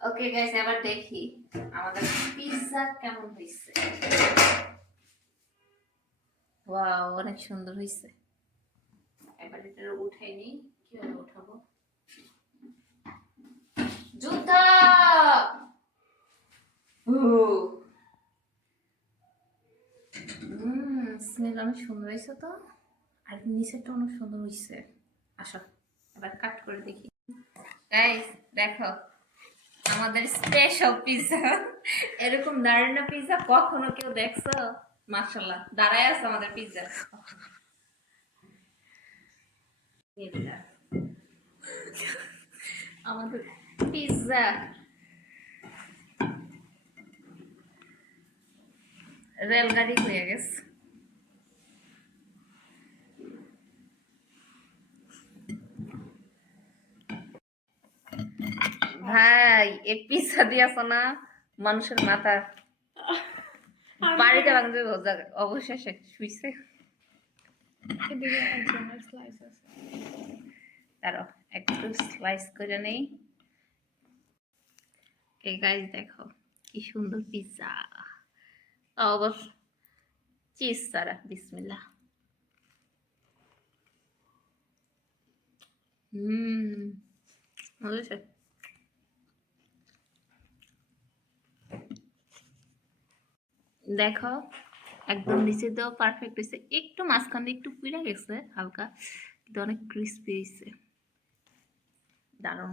Okay guys, এবার দেখি আমাদের পিৎজা কেমন হয়েছে। ওয়াও, অনেক সুন্দর হয়েছে। এবার এটা উঠাই নি, কিভাবে উঠাবো? জুতা স্মেল অনেক সুন্দর হয়েছে তো, আর নিচেরটা অনেক সুন্দর হয়েছে। আসো এবার কাট করে দেখি। গাইস দেখো আমাদের স্পেশাল পিৎজা। এরকম দাঁড়ানো পিৎজা কখনো কেউ দেখছো? মাশাআল্লাহ, দাঁড়ায় আছে আমাদের পিৎজা। আমাদের পিৎজা রেলগাড়ি হয়ে গেছে। ভাই এই পিৎজা দিয়েছ না মানুষের মাথা বাড়িতে ভাঙতে অবশেষে শুইছে। দাঁড়াও একটু স্লাইস করে নেই। এই গাইস দেখো কি সুন্দর পিৎজা, অবশ্য চিজ ছাড়া। বিসমিল্লাহ। বুঝেছে? দেখো একদম নিচে দেওয়া পারফেক্ট হয়েছে, একটু মাঝখান দিয়ে একটু পুড়ে গেছে হালকা, কিন্তু অনেক ক্রিস্পি হয়েছে। দারুণ।